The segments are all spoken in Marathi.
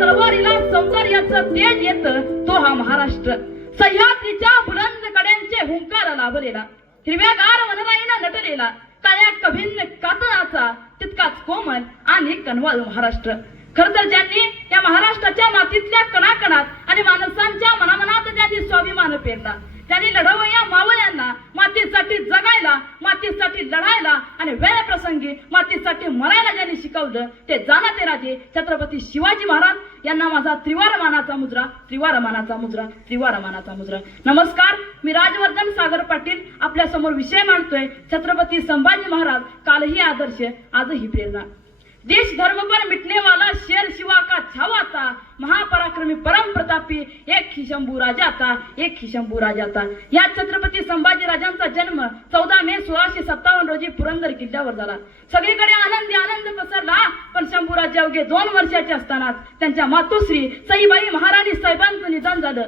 तलवारीला सौंदर्याचं तेज येत तो हा महाराष्ट्र. सह्याद्रीच्या बुलंद कड्यांचे हुंकार लाभलेला हिरव्यागार वनराईनं नटलेला काया कभिन्न कातळाचा तितकाच कोमल आणि कनवाल महाराष्ट्र. खर तर ज्यांनी या महाराष्ट्राच्या मातीतल्या कणाकणात आणि माणसांच्या मनामनात ज्यांनी स्वाभिमान पेरला त्यांनी लढवया मावळ्यांना मातीसाठी जगायला मातीसाठी लढायला आणि वेळ प्रसंगी मातीसाठी मरायला ज्यांनी शिकवलं ते जाणते राजे छत्रपती शिवाजी महाराज यांना माझा त्रिवार मानाचा मुद्रा त्रिवार मानाचा मुद्रा त्रिवार मानाचा मुद्रा. नमस्कार मी राजवर्धन सागर पाटील आपल्यासमोर विषय मांडतोय छत्रपती संभाजी महाराज कालही आदर्श आजही प्रेरणा. देश धर्म पर मिटने वाला शेर शिवा का छावा था? महापराक्रमी परम प्रतापी एक ही शंभू राजा था एक ही शंभू राजा था. या छत्रपती संभाजी राजांचा जन्म चौदा मे सोळाशे सत्तावन्न रोजी पुरंदर किल्ल्यावर झाला. सगळीकडे आनंदी आनंद पसरला पण शंभूराजे अवघे दोन वर्षाचे असतानाच त्यांच्या मातोश्री सईबाई महाराणी साहेबांचं निधन झालं.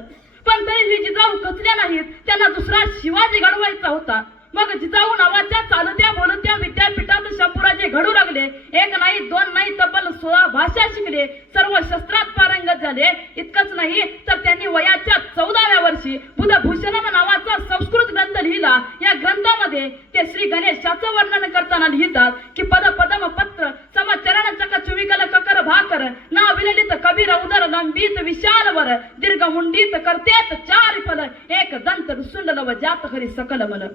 पण तरी जिजाऊ खचल्या नाहीत त्यांना दुसरा शिवाजी घडवायचा होता. मग जिजाऊ नावाच्या चालत्या बोलत्या विद्यापीठात शंभूराजे घडू लागले. एक नाही दोन नाही तब्बल सोळा भाषा शिकले. सर्व शस्त्रात पारंगत झाले. इतकंच नाही तर त्यांनी वयाच्या चौदाव्या वर्षी बुधभूषणम नावाचा संस्कृत ग्रंथ लिहिला. या ग्रंथामध्ये ते श्री गणेशाचं वर्णन करताना लिहितात की पद पदम पत्र समचरण चक चुविकल ककर भाकर ना विललित कबीर उदर लंबित विशाल वर दीर्घ मुंडित करतेत चार फल एक दंत रुसुंडल व जात हरी सकल मन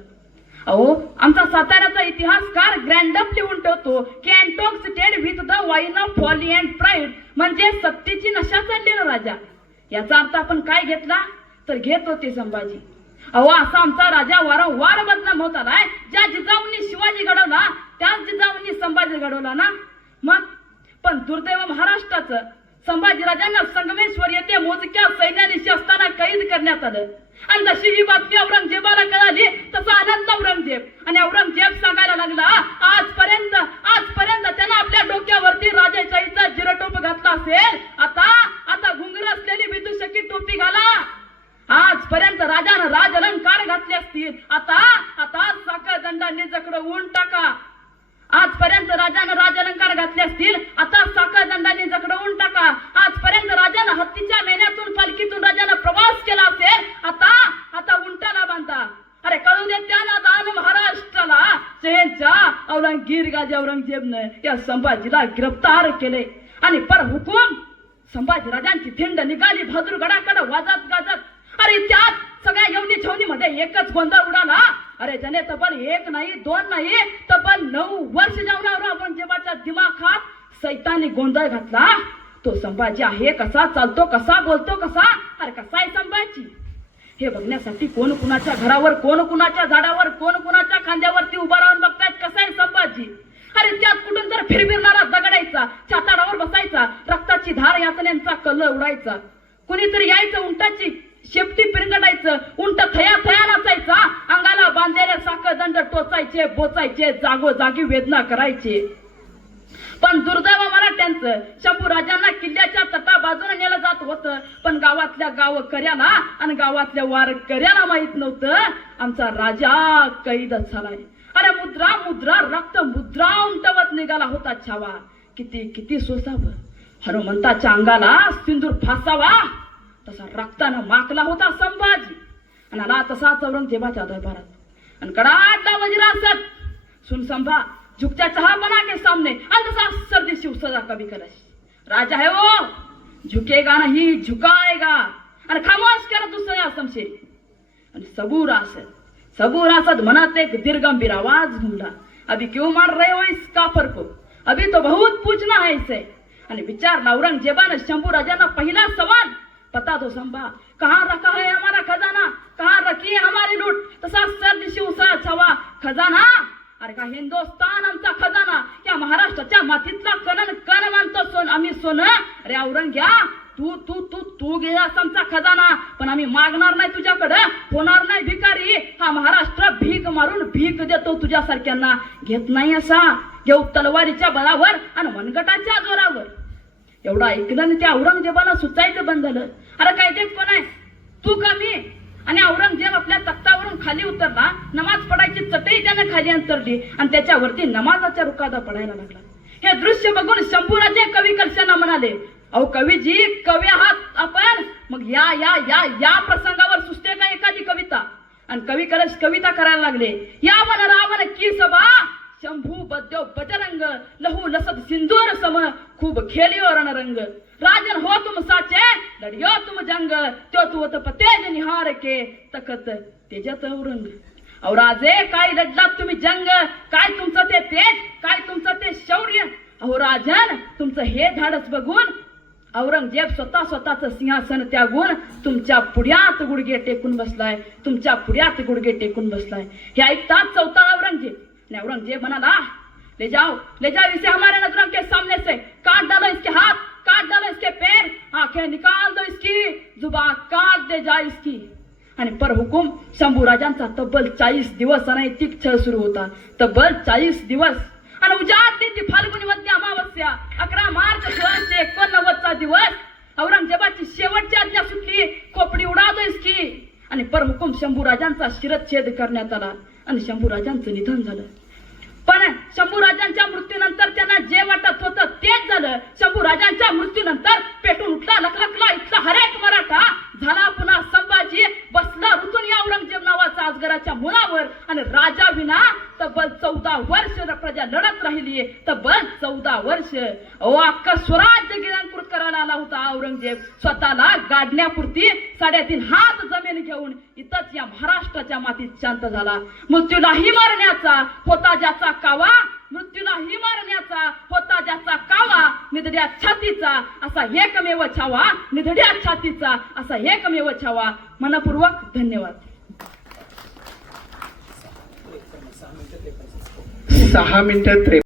अहो आमचा साताऱ्याचा इतिहासकार ग्रँडअप लिहून ठेवतो की intoxicated with the wine of folly and pride म्हणजे सत्तेची नशा चाललेला राजा. याचा अर्थ आपण काय घेतला? तर घेत होते संभाजी. अहो असा आमचा राजा वारंवार बदनाम होत आलाय ज्या जिजाऊंनी शिवाजी घडवला त्याच जिजाऊंनी संभाजी घडवला ना? मग? पण दुर्दैव महाराष्ट्राचं संभाजी राजांना संगमेश्वर येथे मोजक्या सैन्यानिशी असताना कैद करण्यात आलं. आणि जशी ही बातमी औरंगजेबाला कळाली तसा आनंद औरंगजेब आणि औरंगजेब सांगायला लागला आजपर्यंत आजपर्यंत त्यानं आपल्या डोक्यावरती राजेशाहीचा जिरटोप घातला असेल आता आता घुंगर असलेली विदूषकी टोपी घाला आजपर्यंत राजानं राज अलंकार घातले असतील. आता आता साखर दंडांनी जकडं ऊन टाका. आजपर्यंत राजानं राजालंकार घातले असतील आता साखर दंडाने ऊन टाका. आजपर्यंत राजानं हत्तीच्या मेन्यातून पालखीतून राजानं प्रवास केला असेल आता आता उंटाला बांधा. अरे कळू दे त्याला दान महाराष्ट्राला? शहेंच्या औरंगीर गाजे औरंगजेबनं या संभाजीला गिरफ्तार केले. आणि पर हुकुम संभाजी राजांची थिंड निघाली भादुरगडाकडे वाजत गाजत. अरे त्यात सगळ्या येवनी छेवणीमध्ये एकच गोंधळ उडाला. अरे त्याने तब्बल एक नाही दोन नाही तब्बल नऊ वर्ष जाऊन औरंगजेबाच्या दिमाखात. सैतानी गोंधळ घातला. तो संभाजी आहे कसा चालतो कसा बोलतो कसा? अरे कसा आहे संभाजी? हे बघण्यासाठी कोण कुणाच्या घरावर कोण कुणाच्या झाडावर कोण कुणाच्या खांद्यावरती उभा राहून बघतायत? कसा आहे संभाजी? अरे त्यात कुठून तर फिरफिरणारा दगडायचा छाताडावर बसायचा रक्ताची धार यातनेचा कल उडायचा. कुणीतरी यायचं उंटाची शेपटी पिरगडायचं उंट थया थया नाचायचा अंगाला बांधलेले साखर दंड टोचायचे बोचायचे जागोजागी वेदना करायचे. पण दुर्दैव मराठ्यांचं शंभू राजांना किल्ल्याच्या तटा बाजूने नेलं जात होतं. पण गावातल्या गाव कर्याला आणि गावातल्या वार कर्याला माहीत नव्हतं आमचा राजा कैदच झालाय. अरे मुद्रा मुद्रा रक्त मुद्रा उमटवत निघाला होता छावा. किती किती सोसावं. हनुमंताच्या अंगाला सिंदूर फासावा. तसा रक्तानं माकला होता संभाजी. आणि आला तसाच औरंगजेबाच्या दरबारात. आणि कडाडला वजिरासत सुन संभा झुकच्या चहा बना के सामने. आणि तसा सर्दी शिव सजा कभी कलश राजा है. वो हो. झुकेगा नाही झुकाएगा आणि खामोश करा दुसऱ्या समशेरी आणि सबूर असत. सबूर असत म्हणत एक दीर्घंभीर आवाज घुमला अभी क्यों मार रहे हो इस काफर को? अभी तो बहुत पूछना है इसे. आणि विचार औरंगजेबानं शंभू राजांना पहिला सवाल पता तो संभा। कहाँ रखा है हमारा खजाना? कहाँ रखी है हमारी लूट? तसा सर्द उसा छवा। खजाना? अरे का हिंदुस्तान आमचा खजाना? या महाराष्ट्राच्या मातीतला कणन कण मानतो सोन? आम्ही सोन? अरे औरंग्या तू तू तू तू घे आमचा खजाना. पण आम्ही मागणार नाही तुझ्याकडं होणार नाही भिकारी. हा महाराष्ट्र भीक मारून भीक देतो तुझ्यासारख्यांना. घेत नाही असा. घेऊ तलवारीच्या बळावर आणि मनगटाच्या जोरावर. एवढं ऐकलं आणि त्या औरंगजेबाला सुचायचं बंद झालं. अरे काय तेच कोण आहे. तू का मी? आणि औरंगजेब आपल्या तख्तावरून खाली उतरला नमाज पडायची चटई त्यानं खाली अंतरली आणि त्याच्यावरती नमाजाच्या रुकादा पडायला लागला. हे दृश्य बघून शंभूराजे कवी कलशाना म्हणाले अहो कवीजी कवी आहात आपण. मग या या या या प्रसंगावर सुचते का एखादी कविता? आणि कवी कलश कविता करायला लागले या वन रावण की सभा शंभू बद्यो बजरंग लहू लसत सिंदूर सम खूप खेलियो रणरंग राजन हो तुम साचे लढियो तुम जंग। त्यो तुवत पतेज निहार के तखत तेजत औरंग। अहो राजे काय लढलात तुम्ही जंग? काय तुमचं ते तेज? काय तुमचं ते शौर्य? अहो राजन तुमचं हे धाडस बघून औरंगजेब स्वतः स्वतःच सिंहासन त्यागून तुमच्या पुढ्यात गुडगे टेकून बसलाय. तुमच्या पुढ्यात गुडगे टेकून बसलाय. हे ऐकताच चौथा औरंगजेब. औरंगजेब म्हणाला ले जाओ ले जाओ इसे हमारे नजरों के सामने से। काट डालो इसके हाथ काट डालो इसके पैर। आंखें निकाल दो इसकी जुबा काट दे जा इसकी। आणि पर हुकुम शंभू राजांचा तब्बल चाळीस दिवस आणि तीक छळ सुरू होता। तब्बल चाळीस दिवस। आणि उजाड ती फाल्गुनी मध्य अमावस्या। अकरा मार्च सोळाशे एकोणनव्वदचा दिवस। औरंगजेबाची शेवटची आज्ञा सुटली खोपडी उडावतो इसकी। आणि पर हुकुम शंभू राजांचा शिरच्छेद करण्यात आला। आणि शंभू राजांचं निधन झालं। पण शंभू त्यांना जे वाटत होतं तेच झालं. शंभू राजांच्या मृत्यूनंतर पेटून उठला लखलखला इथला हरेक मराठा. झाला पुन्हा संभाजी. बसला ऋतून या औरंगजेब नावाचा आजगराच्या मुलावर. आणि राजा विना तब्बल चौदा वर्ष प्रजा लढत राहिली तब्बल चौदा वर्ष. अहो स्वराज्य गिरणपूर करायला आला होता औरंगजेब. स्वतःला गाडण्यापुरती साडेतीन हात जमीन घेऊन इथंच या महाराष्ट्राच्या मातीत शांत झाला. मृत्यूलाही मारण्याचा होता ज्याचा कावा मृत्यूलाही मारण्याचा होता ज्याचा कावा निधड्या छातीचा असा एकमेव छावा निधड्या छातीचा असा एकमेव छावा. मनपूर्वक धन्यवाद. सहा मिनिटं त्रे